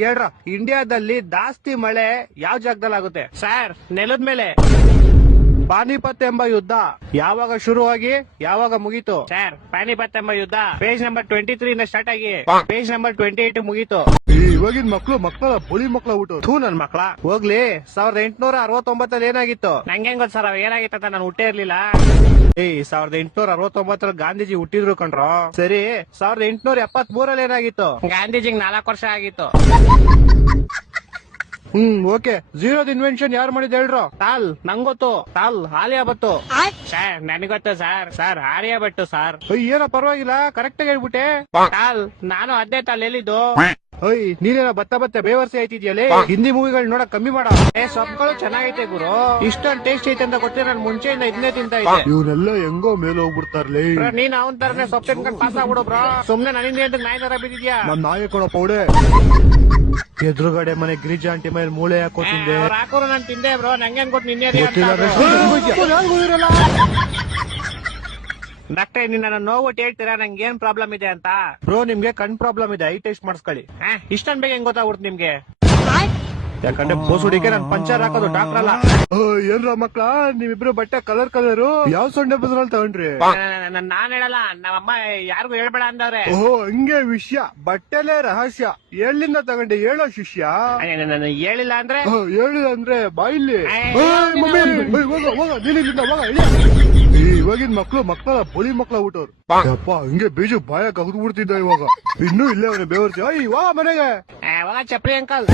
ಹೇಳ್ರ, ಇಂಡಿಯಾದಲ್ಲಿ ಜಾಸ್ತಿ ಮಳೆ ಯಾವ ಜಾಗದಲ್ಲಿ ಆಗುತ್ತೆ? ಸರ್, ನೆಲದ ಮೇಲೆ. ಪಾನಿಪತ್ ಎಂಬ ಯುದ್ಧ ಯಾವಾಗ ಶುರುವಾಗಿ ಯಾವಾಗ ಮುಗೀತು? ಸರ್, ಪಾನಿಪತ್ ಎಂಬ ಯುದ್ಧ ಪೇಜ್ ನಂಬರ್ 23 ಇಂದ ಸ್ಟಾರ್ಟ್ ಆಗಿ ಪೇಜ್ ನಂಬರ್ 28 ಮುಗೀತು. ಇವಾಗಿನ ಮಕ್ಕಳ ಬುಳಿ ಮಕ್ಕಳ ಊಟ ಥೂ ನನ್ ಮಕ್ಳ ಹೋಗ್ಲಿ. 1869 ಏನಾಗಿತ್ತು? ನಂಗೆ ಗೊತ್ತು ಸರ್, ಅವ್ ಏನಾಗಿತ್ತ ಅಂತ ನಾನು ಹುಟ್ಟೇ ಇರ್ಲಿಲ್ಲ. 1869 ಗಾಂಧೀಜಿ ಹುಟ್ಟಿದ್ರು ಕಣ್ರೋ. ಸರಿ, 1873 ಏನಾಗಿತ್ತು? ಗಾಂಧೀಜಿಗೆ 4 ವರ್ಷ ಆಗಿತ್ತು. ಓಕೆ. ಝೀರೋದ್ ಇನ್ವೆನ್ಷನ್ ಯಾರು ಮಾಡಿದ್ ಹೇಳ್ರು? ತಾಲ್ ನಂಗೊತ್ತು. ತಾಲ್ ಆಲಿಯಾ ಭಟ್ಟು. ಸರ್, ನನಗೊತ್ತು sir. Sir, Alia Bhatt sir. ಏನೋ ಪರವಾಗಿಲ್ಲ, ಕರೆಕ್ಟ್ ಆಗಿ ಹೇಳ್ಬಿಟ್ಟೆ. ತಾಲ್ ನಾನು ಅದೇ ತಾಲ್ ಹೇಳಿದ್ದು. ನೀನೇನೋ ಬತ್ತ ಬೇವರ್ಸಿ ಆಯ್ತಿದ್ಯಲ್ಲ. ಹಿಂದಿ ಮೂವಿಗಳು ನೋಡಕ್ ಕಮ್ಮಿ ಮಾಡ. ಸೊಪ್ಪುಗಳು ಚೆನ್ನಾಗೈತೆ ಗುರು. ಇಷ್ಟೊಂದು ಟೇಸ್ಟ್ ಐತೆ ಅಂತ ಗೊತ್ತಿರ ನಾನು ಮುಂಚೆಯಿಂದ ಇದನ್ನೇ ತಿಂತ ಇದ್ದೆ. ಇವನೆಲ್ಲ ಹೆಂಗೋ ಮೇಲೆ ಹೋಗ್ಬಿಡ್ತಾರ್ಲಿ. ನೀನ್ ಅವನ್ ತರನೇ ಸೊಪ್ಪು ತಿನ್ಕೊಂಡು ಪಾಸ್ ಆಗ್ಬಿಡು ಬ್ರೋ. ಸುಮ್ನೆ ನನ್ನಿಂದ ನಾಯಿ ತರ ಬಿದ್ದಿದ್ಯಾ? ನನ್ ನಾಯಿ ಕೊಡೋ ಪೌಡೆ. ಎದುರುಗಡೆ ಮನೆ ಗಿರಿಜಾ ಆಂಟಿ ಮೇಲೆ ಮೂಳೆ ಹಾಕೋ ತಿಂದೆ. ಹಾಕೋರು ನಾನು ತಿಂದೆ ಬ್ರೋ. ನಂಗೇನ್ ಗೊತ್ತು ನಿನ್ನೆ ಡಾಕ್ಟರ್, ನಿನ್ನ ನೋವು ಹೇಳ್ತೀರಾ ನಂಗೆ ಏನ್ ಪ್ರಾಬ್ಲಮ್ ಇದೆ ಅಂತ? ಬ್ರೋ, ನಿಮ್ಗೆ ಕಣ್ ಪ್ರಾಬ್ಲಮ್ ಇದೆ, ಐ ಟೆಸ್ಟ್ ಮಾಡಿಸ್ಕೊಳ್ಳಿ. ಇಷ್ಟೊಂದ್ ಬೇಗ ಹೆಂಗ್ ಗೊತ್ತಾಗ್ಬಿಡ್ತು ನಿಮ್ಗೆ? ಯಾಕಂದ್ರೆ ಬೋಸುಡಿಕೆ ನನ್ ಪಂಚರ್ ಹಾಕೋದು ಡಾಕ್ಟರ್ ಅಲ್ಲ. ಏನ್ರ ಮಕ್ಳ, ನೀವಿಬ್ರು ಬಟ್ಟೆ ಕಲರ್ ಯಾವ ಸೊಂಡೆ ಬದ್ರಲ್ಲಿ ತಗೊಂಡ್ರಿ? ನಾನ್ ಹೇಳಲ್ಲ, ನಮ್ಮಮ್ಮ ಯಾರಿಗೂ ಹೇಳ್ಬೇಡ ಅಂದವ್ರೆ. ಓಹೋ, ಹಂಗೆ ವಿಷಯ. ಬಟ್ಟೆಲೆ ರಹಸ್ಯ. ಎಲ್ಲಿಂದ ತಗೊಂಡೆ ಹೇಳೋ ಶಿಷ್ಯ? ಹೇಳಿಲ್ಲ ಅಂದ್ರೆ ಹೇಳಿಲ್ಲ ಅಂದ್ರೆ ಬಾಯಿಲ್ಲಿ. ಇವಾಗಿನ ಮಕ್ಕಳ ಬುಳಿ ಮಕ್ಳ ಊಟವ್ರು. ಅಪ್ಪ, ಹಂಗೆ ಬೀಜ ಬಾಯ ಕಗ್ದು ಬಿಡ್ತಿದ್ದ ಇವಾಗ. ಇನ್ನೂ ಇಲ್ಲೇ ಅವನೇ ಬೇವರ್ಸಿ. ವಾ ಮನೆಗೆ ಚಪ್ರಿ ಅಂಕಲ್.